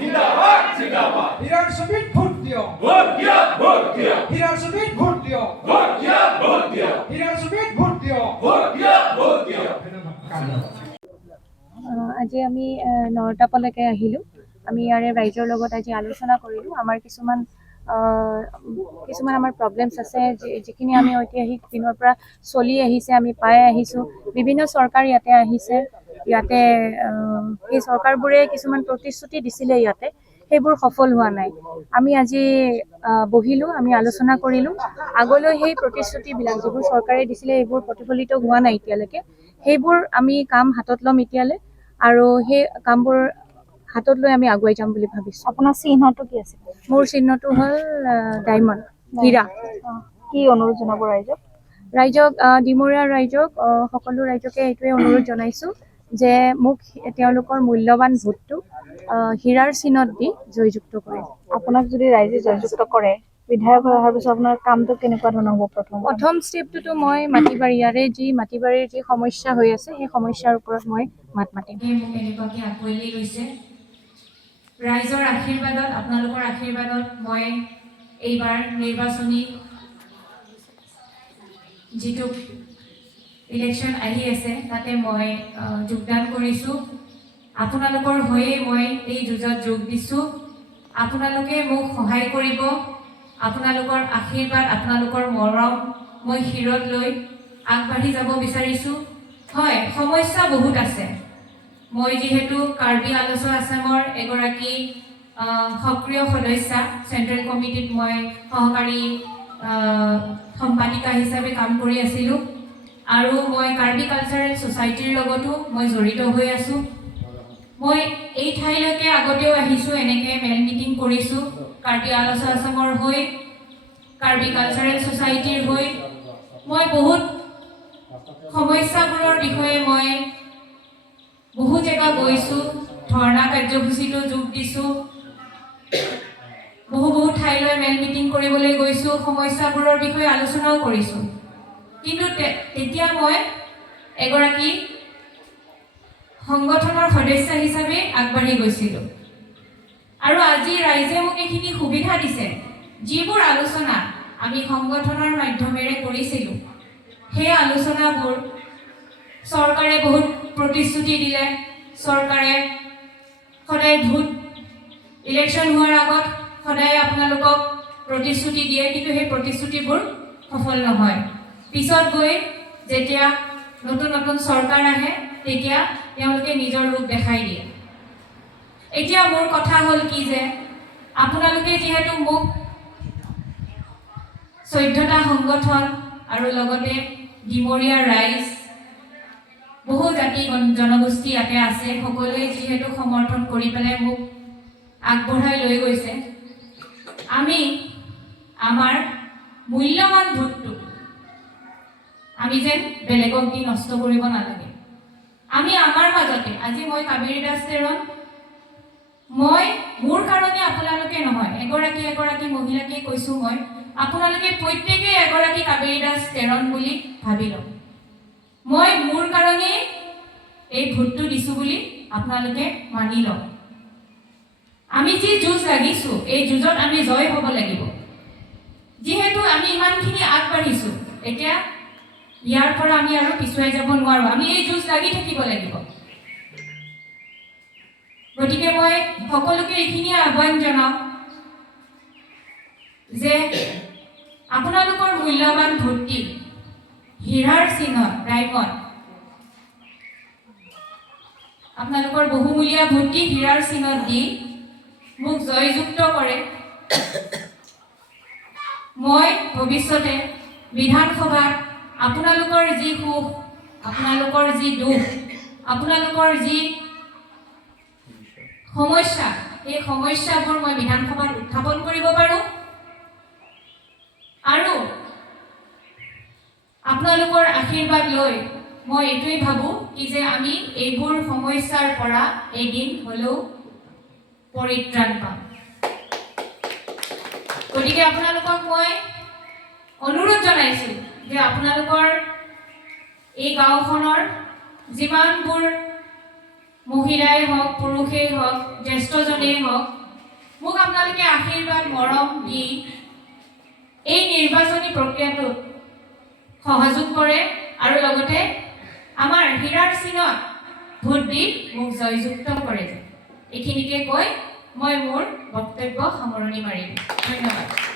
জিন্দাবাদ জিন্দাবাদ হীরার ছবিত ভোট দিয়ক ভোট দিয়ক ভোট দিয়ক হীরার ছবিত ভোট দিয়ক ভোট দিয়ক ভোট দিয়ক হীরার ছবিত ভোট দিয়ক ভোট দিয়ক ভোট দিয়ক আজি আমি নৰতাপলৈকে আহিলোঁ। আমি ইয়াৰে ৰাইজৰ লগত আজি আলোচনা কৰিলোঁ। আমাৰ কিছুমান আমাৰ প্ৰব্লেমছ আছে, যিখিনি আমি ঐতিহাসিক দিনৰ পৰা চলি আহিছে, আমি পাই আহিছোঁ। বিভিন্ন চৰকাৰ ইয়াতে আহিছে। ইয়াতে সেই চৰকাৰবোৰে কিছুমান প্ৰতিশ্ৰুতি দিছিলে, ইয়াতে সেইবোৰ সফল হোৱা নাই। আমি আজি বহিলোঁ, আমি আলোচনা কৰিলোঁ। আগলৈ সেই প্ৰতিশ্ৰুতিবিলাক যিবোৰ চৰকাৰে দিছিলে সেইবোৰ প্ৰতিফলিত হোৱা নাই এতিয়ালৈকে। সেইবোৰ আমি কাম হাতত ল'ম এতিয়ালৈ, আৰু সেই কামবোৰ হাতত লৈ আমি আগুৱাই যাম বুলি ভাবিছোঁ। আপোনাৰ চিহ্নটো কি আছিল? মোৰ চিহ্নটো হ'ল ডায়মণ্ড, হীৰা। কি অনুৰোধ জনাব ৰাইজক? ডিমৰীয়া ৰাইজক, সকলো ৰাইজকে এইটোৱে অনুৰোধ জনাইছোঁ যে মোক তেওঁলোকৰ মূল্যৱান ভোটটো হীৰাৰ চিহ্নত দি জয়যুক্ত কৰে। আপোনাক যদি ৰাইজে জয়যুক্ত কৰে, বিধায়ক হৈ অহাৰ পিছত আপোনাৰ কামটো কেনেকুৱা ধৰণৰ হ'ব? প্ৰথম ষ্টেপটোতো মই মাটিবাৰীৰ যি সমস্যা হৈ আছে, সেই সমস্যাৰ ওপৰত মই মাত মাতিম। মোক এনেকুৱাকৈ আঁকোৱালি লৈছে। ৰাইজৰ আশীৰ্বাদত, আপোনালোকৰ আশীৰ্বাদত মই এইবাৰ নিৰ্বাচনী যিটো ইলেকশ্যন আহি আছে তাতে মই যোগদান কৰিছোঁ। আপোনালোকৰ হৈয়ে মই এই যুঁজত যোগ দিছোঁ। আপোনালোকে মোক সহায় কৰিব। আপোনালোকৰ আশীৰ্বাদ, আপোনালোকৰ মৰম মই শিৰত লৈ আগবাঢ়ি যাব বিচাৰিছোঁ। হয়, সমস্যা বহুত আছে। মই যিহেতু কাৰ্বি আলোচনা আছামৰ এগৰাকী সক্ৰিয় সদস্যা, চেণ্ট্ৰেল কমিটিত মই সহকাৰী সম্পাদিকা হিচাপে কাম কৰি আছিলোঁ, আৰু মই কাৰ্বি কালচাৰেল ছ'চাইটিৰ লগতো মই জড়িত হৈ আছোঁ। মই এই ঠাইলৈকে আগতেও আহিছোঁ, এনেকৈ মেল মিটিং কৰিছোঁ কাৰ্বি আলোচনা আছামৰ হৈ, কাৰ্বি কালচাৰেল ছ'চাইটিৰ হৈ। মই বহুত সমস্যাবোৰৰ বিষয়ে মই বহু জেগা গৈছোঁ, ধৰ্ণা কাৰ্যসূচীতো যোগ দিছোঁ, বহু ঠাইলৈ মেল মিটিং কৰিবলৈ গৈছোঁ, সমস্যাবোৰৰ বিষয়ে আলোচনাও কৰিছোঁ। কিন্তু তেতিয়া মই এগৰাকী সংগঠনৰ সদস্য হিচাপে আগবাঢ়ি গৈছিলোঁ। আৰু আজি ৰাইজে মোক এইখিনি সুবিধা দিছে। যিবোৰ আলোচনা আমি সংগঠনৰ মাধ্যমেৰে কৰিছিলোঁ, সেই আলোচনাবোৰ চৰকাৰে বহুত প্ৰতিশ্ৰুতি দিলে। চৰকাৰে সদায় ইলেকশ্যন হোৱাৰ আগত সদায় আপোনালোকক প্ৰতিশ্ৰুতি দিয়ে, কিন্তু সেই প্ৰতিশ্ৰুতিবোৰ সফল নহয়। পিছত গৈ যেতিয়া নতুন চৰকাৰ আহে, তেতিয়া তেওঁলোকে নিজৰ ৰূপ দেখাই দিয়ে। এতিয়া মোৰ কথা হ'ল কি যে আপোনালোকে যিহেতু মোক 14টা সংগঠন আৰু লগতে ডিমৰীয়া ৰাইজ, বহু জাতি জনগোষ্ঠী ইয়াতে আছে, সকলোৱে যিহেতু সমৰ্থন কৰি পেলাই মোক আগবঢ়াই লৈ গৈছে, আমি আমাৰ মূল্যৱান ভোটটো আমি যেন বেলেগক দি নষ্ট কৰিব নালাগে। আমি আমাৰ মাজতে, আজি মই কাবেৰী দাস তেৰণ, মই মোৰ কাৰণে আপোনালোকে নহয়, এগৰাকী মহিলাকে কৈছোঁ, মই আপোনালোকে প্ৰত্যেকেই এগৰাকী কাবেৰী দাস তেৰণ বুলি ভাবি লওক। মই মোৰ কাৰণে এই ভোটটো দিছোঁ বুলি আপোনালোকে মানি লওক। আমি যি যুঁজ লাগিছোঁ, এই যুঁজত আমি জয় হ'ব লাগিব। যিহেতু আমি ইমানখিনি আগবাঢ়িছোঁ, এতিয়া ইয়াৰ পৰা আমি আৰু পিছুৱাই যাব নোৱাৰোঁ। আমি এই যুঁজ লাগি থাকিব লাগিব। গতিকে মই সকলোকে এইখিনিয়ে আহ্বান জনাওঁ যে আপোনালোকৰ মূল্যৱান ভোটটি হীৰাৰ চিহ্নত, ডায়মণ্ড, আপোনালোকৰ বহুমূলীয়া ভোটটি হীৰাৰ চিহ্নত দি মোক জয়যুক্ত কৰে। মই ভৱিষ্যতে বিধানসভাত আপোনালোকৰ যি সুখ, আপোনালোকৰ যি দুখ, আপোনালোকৰ যি সমস্যা, এই সমস্যাবোৰ মই বিধানসভাত উত্থাপন কৰিব পাৰোঁ। আৰু আপোনালোকৰ আশীৰ্বাদ লৈ মই এইটোৱেই ভাবোঁ কি যে আমি এইবোৰ সমস্যাৰ পৰা এদিন হ'লেও পৰিত্ৰাণ পাম। গতিকে আপোনালোকক মই অনুৰোধ জনাইছোঁ যে আপোনালোকৰ এই গাঁওখনৰ যিমানবোৰ মহিলাই হওক পুৰুষেই হওক জ্যেষ্ঠজনেই হওক মোক আপোনালোকে আশীৰ্বাদ মৰম দি এই নিৰ্বাচনী প্ৰক্ৰিয়াটোত সহযোগ কৰে আৰু লগতে আমাৰ হীৰাৰ চিনত ভোট দি মোক জয়যুক্ত কৰে। এইখিনিকে কৈ মই মোৰ বক্তব্য সামৰণি মাৰিম। ধন্যবাদ।